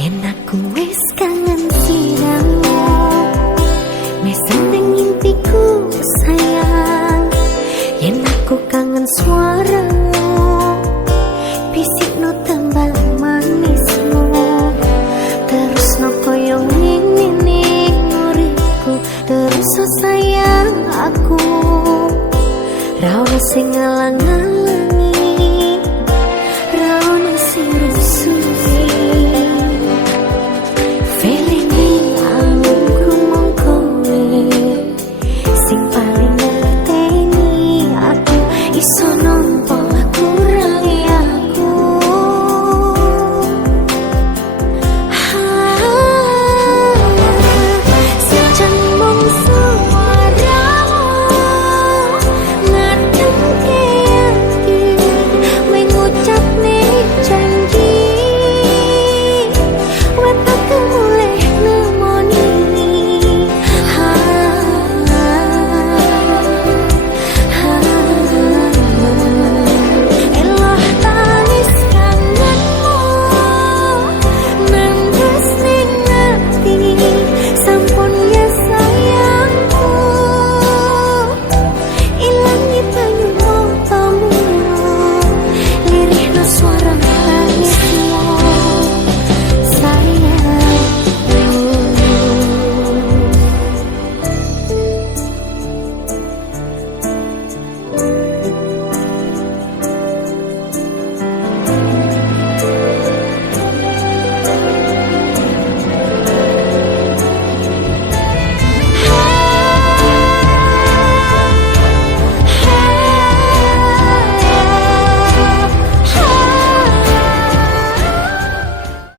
Yen aku wis kangen siramu, mesem ning intiku sayang. Yen aku kangen suaramu, bisikno tembang manismu. Terus no koyo ngene ning uripku, terus sayang aku. Ra ono sing ngalang